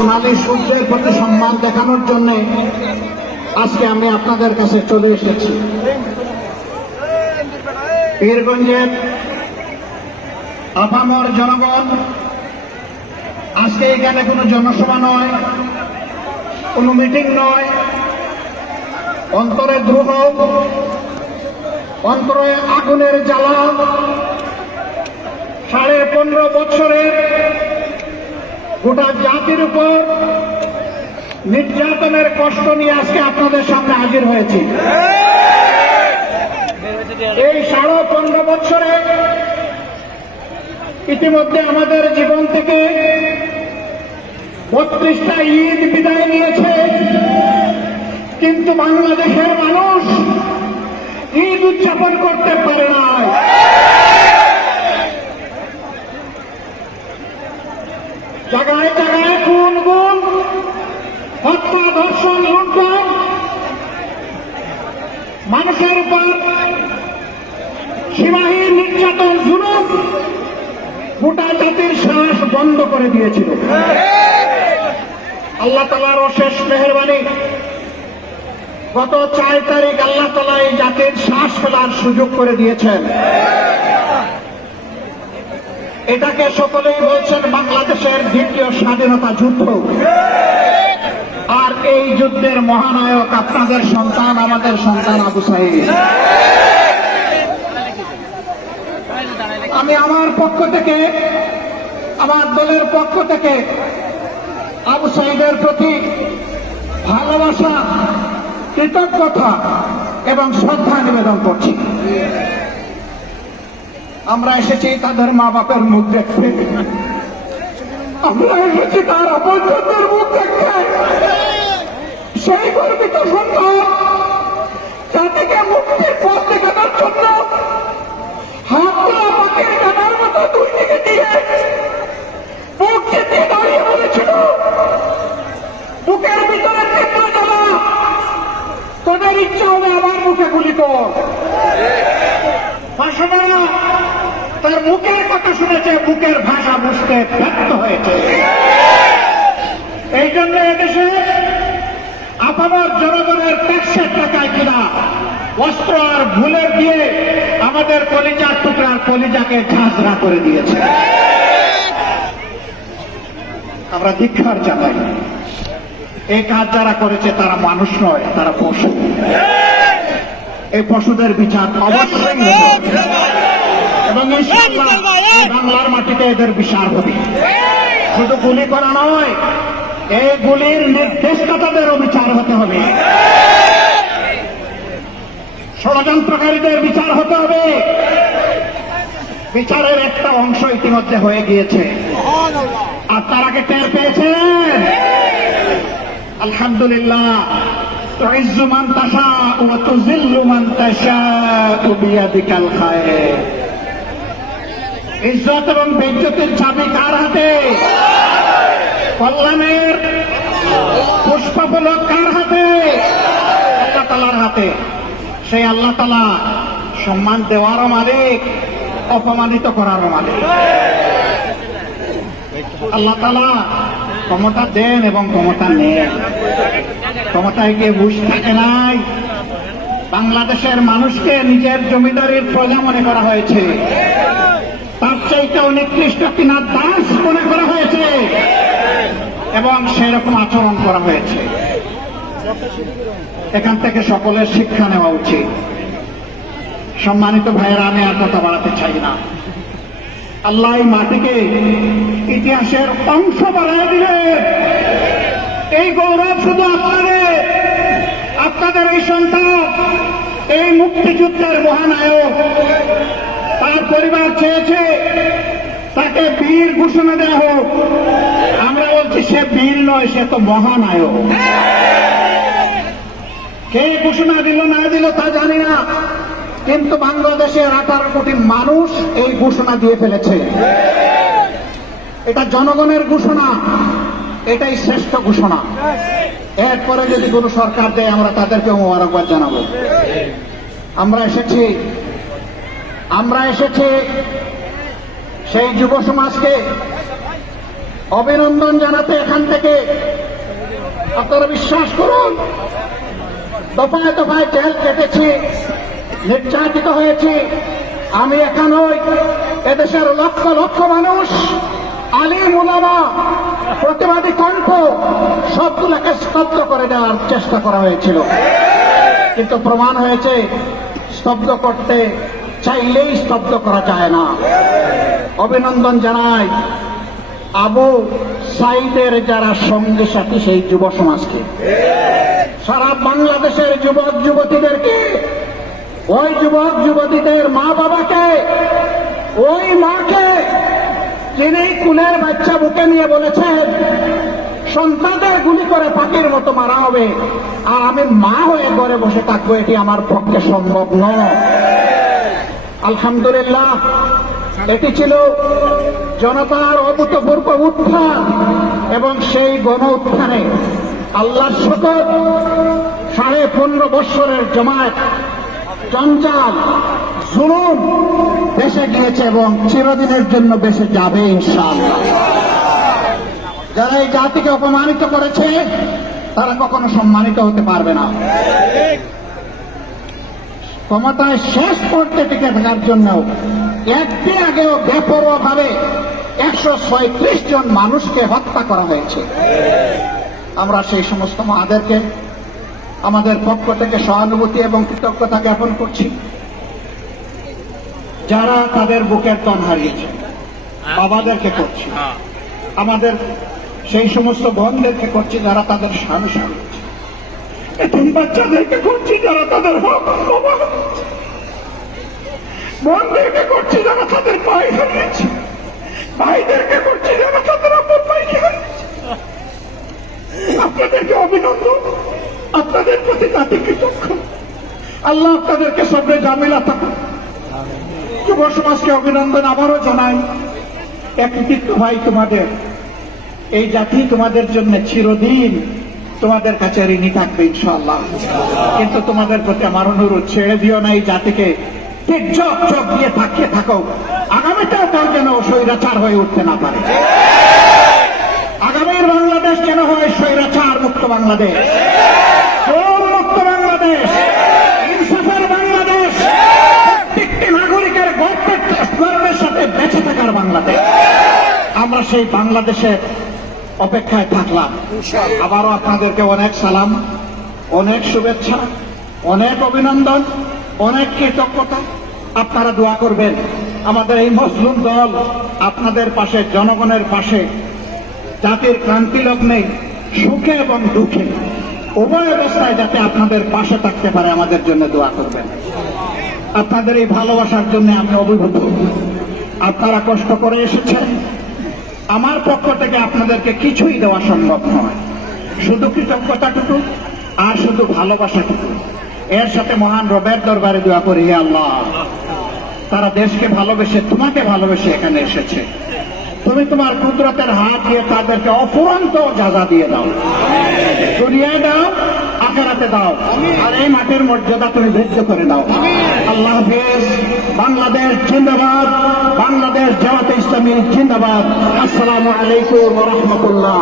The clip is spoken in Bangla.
সোনালী সূর্যের প্রতি সম্মান দেখানোর জন্য আজকে আমি আপনাদের কাছে চলে এসেছি। পীরগঞ্জের আপামর জনগণ, আজকে এখানে কোনো জনসভা নয়, কোনো মিটিং নয়। অন্তরে দ্রোহ অন্তরে আগুনের জ্বালা। সাড়ে পনেরো বছরের গোটা জাতির উপর নির্যাতনের কষ্ট নিয়ে আজকে আপনাদের সামনে হাজির হয়েছি। এই সাড়ে পনেরো বছরে ইতিমধ্যে আমাদের জীবন থেকে বত্রিশটা ঈদ বিদায় নিয়েছে। কিন্তু বাংলাদেশের মানুষ ঈদ উদযাপন করতে পারে না। জায়গায় জায়গায় খুন গুণ হত্যা, ধর্ষণ লুণ্ঠন মানুষের উপর সীমাহীন নির্যাতন, জুলুম গোটা জাতির শ্বাস বন্ধ করে দিয়েছিল। আল্লাহ তালার অশেষ মেহরবানি। গত চার তারিখ আল্লাহ তালা এই জাতির শ্বাস ফেলার সুযোগ করে দিয়েছেন। এটাকে সকলেই বলছেন বাংলাদেশের দ্বিতীয় স্বাধীনতা যুদ্ধ। আর এই যুদ্ধের মহানায়ক আপনাদের সন্তান, আমাদের সন্তান আবু সাহিদ আমি আমার পক্ষ থেকে, আমার দলের পক্ষ থেকে আবু সাইদের প্রতি ভালোবাসা, কৃতজ্ঞতা এবং শ্রদ্ধা নিবেদন করছি। আমরা এসেছি তাদের মা বাপের মুখ দেখতে। আমরা এসেছি তার আপনজনদের মুখ দেখতে। সেই গর্বিত সন্তান জাতিকে মুক্তির পথ দেখানোর জন্য হাত তোলা পাখির মতো দুই দিকে দিয়ে চেপে দাঁড়িয়ে বলেছিল, বুকের ভিতরে জ্বালা তোদের ইচ্ছা হবে আমার মুখে গুলি কর। ভাষণরা তার মুখের কথা শুনেছে, বুকের ভাষা বুঝতে ব্যর্থ হয়েছে। এই জন্য এদেশে আপামর জনগণের ট্যাক্সের টাকায় কিনা অস্ত্র আর ভুলে দিয়ে আমাদের কলিজার টুকরার কলিজাকে ঝাঁঝরা করে দিয়েছে। আমরা দীক্ষার জানাই এই কাজ যারা করেছে, তারা মানুষ নয়, তারা পশু। এই পশুদের বিচার অবশ্যই। এবং ইনশাআল্লাহ এই বাংলার মাটিতে এদের বিচার হবে শুধু গুলি করা নয় এই গুলির নির্দেশদাতাদেরও বিচার হতে হবে ষড়যন্ত্রকারীদের বিচার হতে হবে বিচারের একটা অংশ ইতিমধ্যে হয়ে গিয়েছে আর তার আগে টের পেয়েছেন আলহামদুলিল্লাহ تعز من تشاء وتذل من تشاء بيدك الخير ইজ্জত এবং বেজ্জতের চাবি কার হাতে? কল্যাণের পুষ্পফলক কার হাতে? আল্লাহ তালার হাতে। সেই আল্লাহ তালা সম্মান দেওয়ারও মালিক, অপমানিত করারও মালিক। আল্লাহ তালা ক্ষমতা দেন এবং ক্ষমতা নেন। ক্ষমতায় গিয়ে বুঝ থাকে নাই। বাংলাদেশের মানুষকে নিজের জমিদারির প্রজা মনে করা হয়েছে। তার চাইতে অনিকৃষ্ট কিনা দাস মনে করা হয়েছে। এবং সেরকম আচরণ করা হয়েছে। এখান থেকে সকলের শিক্ষা নেওয়া উচিত। সম্মানিত ভাইয়েরা, আমি আর কথা বাড়াতে চাই না। আল্লাহ এই মাটিকে ইতিহাসের অংশ বাড়ায় দিলে। এই গৌরব শুধু আপনাদের আপনাদের এই সন্তান, এই মুক্তিযুদ্ধের মহানায়ক তার পরিবার চেয়েছে, তাকে বীর ঘোষণা দেওয়া হোক। আমরা বলছি, সে বীর নয়, সে তো মহানায়ক। কে ঘোষণা দিল, না দিল তা জানি না। কিন্তু বাংলাদেশের আঠারো কোটি মানুষ এই ঘোষণা দিয়ে ফেলেছে। এটা জনগণের ঘোষণা, এটাই শ্রেষ্ঠ ঘোষণা। এরপরে যদি কোনো সরকার দেয়, আমরা তাদেরকে মোবারকবাদ জানাব। আমরা এসেছি আমরা এসেছি সেই যুব সমাজকে অভিনন্দন জানাতে এখান থেকে। আপনারা বিশ্বাস করুন, দফায় দফায় জেল কেটেছি, নির্যাতিত হয়েছি। আমি এখানেই এদেশের লক্ষ লক্ষ মানুষ আলিম উলামা প্রতিবাদী কণ্ঠ, সবগুলোকে স্তব্ধ করে দেওয়ার চেষ্টা করা হয়েছিল। কিন্তু প্রমাণ হয়েছে, স্তব্ধ করতে চাইলেই স্তব্ধ করা যায় না। অভিনন্দন জানাই আবু সাইদের যারা সঙ্গে সাথী সেই যুব সমাজকে। সারা বাংলাদেশের যুবক যুবতীদেরকে, ওই যুবক যুবতীদের মা বাবাকে, ওই মাকে যিনি কুলের বাচ্চা বুকে নিয়ে বলেছেন, সন্তানদের গুলি করে পাখির মতো মারা হবে। আর আমি মা হয়ে ঘরে বসে থাকব, এটি আমার পক্ষে সম্ভব নয়। আলহামদুলিল্লাহ, এটি ছিল জনতার অভূতপূর্ব উত্থান এবং সেই গণ উত্থানে আল্লাহর শকর সাড়ে পনেরো বৎসরের জমায়েত, জঞ্জাল, জুলুম দেশে গিয়েছে এবং চিরদিনের জন্য দেশে যাবে ইনশাআল্লাহ। যারা এই জাতিকে অপমানিত করেছে, তারা কখনো সম্মানিত হতে পারবে না। ক্ষমতায় শেষ পর্যায়ে টিকে থাকার জন্য একদিন আগেও বেপরোয়া ভাবে একশো ছয়ত্রিশ জন মানুষকে হত্যা করা হয়েছে। আমরা সেই সমস্ত মাদেরকে আমাদের পক্ষ থেকে সহানুভূতি এবং কৃতজ্ঞতা জ্ঞাপন করছি যারা তাদের বুকের তন হারিয়েছে। বাবাদেরকে করছি। আমাদের সেই সমস্ত বোনদেরকে করছি যারা তাদের স্বামী এতিম বাচ্চাদেরকে করছি যারা তাদের হক। বোনদেরকে করছি যারা তাদের ভাই হারিয়েছে ভাইদেরকে করছি যারা তাদের আপন ভাইকে হারিয়েছে আপনাদেরকে অভিনন্দন। আপনাদের প্রতি জাতি কৃতজ্ঞ। আল্লাহ আপনাদেরকে সবরে জামিলা থাকুন যুব সমাজকে অভিনন্দন আবারও জানাই। এক ভাই তোমাদের, এই জাতি তোমাদের জন্য চিরদিন তোমাদের কাছে ঋণী থাকবে ইনশাআল্লাহ। কিন্তু তোমাদের প্রতি আমার অনুরোধ, ছেড়ে দিও না এই জাতিকে। ঠিক চোখ চোখ দিয়ে থাকিয়ে থাকো, আগামীতেও তার যেন স্বৈরাচার হয়ে উঠতে না পারে। আগামীর বাংলাদেশ যেন হয় স্বৈরাচার মুক্ত বাংলাদেশ। মুক্ত বাংলাদেশ। ইনসাফের বাংলাদেশ। প্রত্যেকটি নাগরিকের গর্বের সাথে বেঁচে থাকার বাংলাদেশ। আমরা সেই বাংলাদেশের অপেক্ষায় থাকলাম। আবারও আপনাদেরকে অনেক সালাম, অনেক শুভেচ্ছা, অনেক অভিনন্দন। অনেক কৃতজ্ঞতা আপনারা দোয়া করবেন। আমাদের এই মজলুম দল আপনাদের পাশে, জনগণের পাশে, জাতির ক্রান্তি লগ্নে সুখে এবং দুঃখে উভয় অবস্থায় যাতে আপনাদের পাশে থাকতে পারে, আমাদের জন্য দোয়া করবেন। আপনাদের এই ভালোবাসার জন্য আমি অভিভূত। আপনারা কষ্ট করে এসেছেন। আমার পক্ষ থেকে আপনাদেরকে কিছুই দেওয়া সম্ভব নয়। শুধু কৃতজ্ঞতাটুকু আর শুধু ভালোবাসাটুকু। এর সাথে মহান রবের দরবারে দোয়া করি, হে আল্লাহ। তারা দেশকে ভালোবেসে, তোমাকে ভালোবেসে এখানে এসেছে। তুমি তোমার কুদরতের হাত দিয়ে তাদেরকে অফুরন্ত যাজা দিয়ে দাও। দুনিয়ায় দাও, আখেরাতে দাও। আর এই মাটির মর্যাদা তুমি ধৈর্য করে দাও। আল্লাহ হাফিজ, বাংলাদেশ জিন্দাবাদ, বাংলাদেশ জামাতে ইসলামী জিন্দাবাদ। আসসালামু আলাইকুম রহমতুল্লাহ।